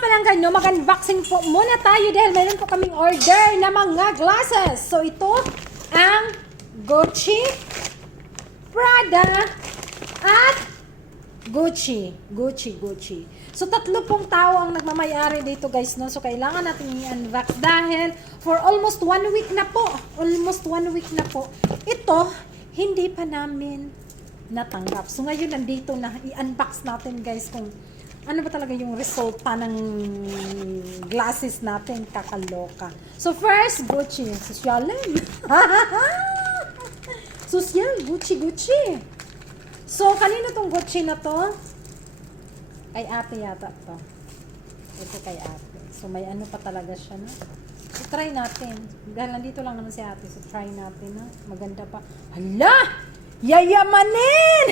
palanggan, no, mag-unboxing po muna tayo dahil mayroon po kaming order na mga glasses. So, ito ang Gucci, Prada, at Gucci. So, tatlo pong tao ang nagmamayari dito, guys, no? So, kailangan natin i-unbox dahil for almost 1 week na po. Ito, hindi pa namin natanggap. So, ngayon, nandito na. I-unbox natin, guys, kung ano ba talaga yung resulta ng glasses natin. Kakaloka. So, first, Gucci. Sosyalin. Sosyal, Gucci. So, kanino tong Gucci na to? Kay ate yata to. Ito kay ate. So, may ano pa talaga siya, no? So, try natin. Dahil nandito lang naman si ate. So, try natin, no? Maganda pa. Hala! Yayamanin!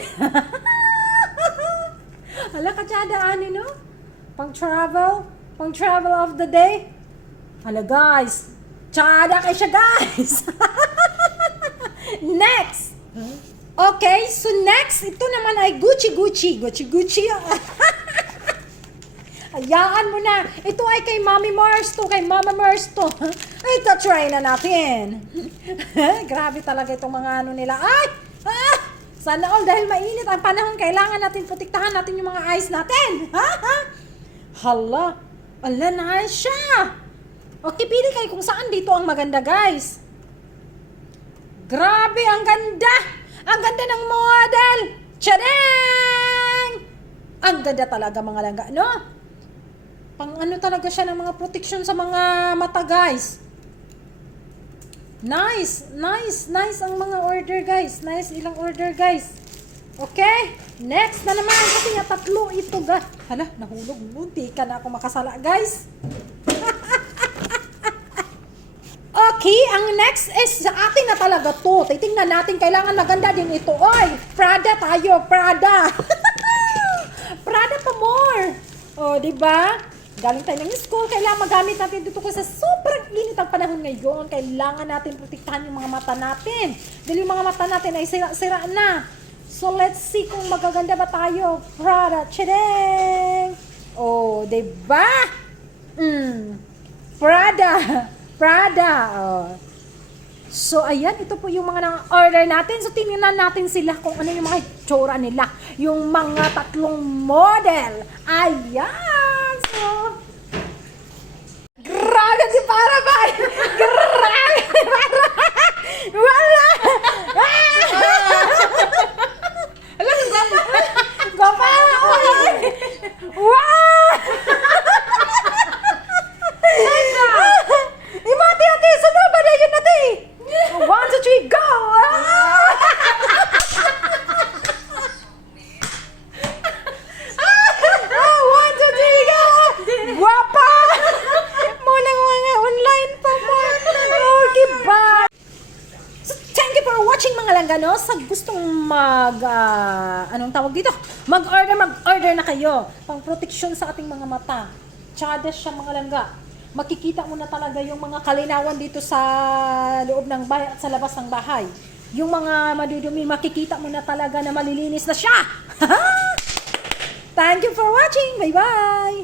Hala, katsada, ano, no? Pang travel of the day. Hala, guys. Tsada kay siya, guys. Next! Okay, so next, ito naman ay Gucci. Hayaan mo na. Ito ay kay Mami Mars to, kay Mama Mars to. Ito, try na natin. Grabe talaga itong mga ano nila. Ay! Sana all, dahil mainit ang panahon, kailangan natin protektahan natin yung mga eyes natin. Hala, nice siya. Okay, pili kayo kung saan dito ang maganda, guys. Grabe, ang ganda. Ang ganda ng model. Tadang! Ang ganda talaga, mga langga, no? Pang ano talaga siya ng mga protection sa mga mata, guys. Nice ang mga order, guys. Nice ilang order, guys. Okay, next na naman kasi nga tatlo ito, guys. Hala, nahulog. Munti ka na ako makasala, guys. Okay, ang next is sa atin na talaga to. Titingnan natin, kailangan maganda din ito. Oy, Prada tayo, Prada. Prada pa more. Oh, di ba? Galing tayo ng school, kailangan magamit natin dito kasi sobrang init ang panahon ngayon. Kailangan natin protektahan yung mga mata natin. Dahil yung mga mata natin ay sira na. So, let's see kung magaganda ba tayo. Prada, tadang! Oh, diba? Prada. Oh. So, ayan, ito po yung mga na-order natin. So, tingnan natin sila kung ano yung mga itsura nila. Yung mga tatlong model. Ayan! So, grabe si Parabay! Grabe si Parabay! Wala! Alam, gapa! Wow! Imati, sunod ba na yun natin? 1, 2, 3, go! Guwapa! Munang mga online pa mo. Okay, bye! So, thank you for watching, mga langgano. Sa gustong anong tawag dito? Mag-order na kayo. Pang proteksyon sa ating mga mata. Tsada siya, mga langga. Makikita mo na talaga yung mga kalinawan dito sa loob ng bahay at sa labas ng bahay. Yung mga madudumi, makikita mo na talaga na malilinis na siya. Thank you for watching. Bye-bye!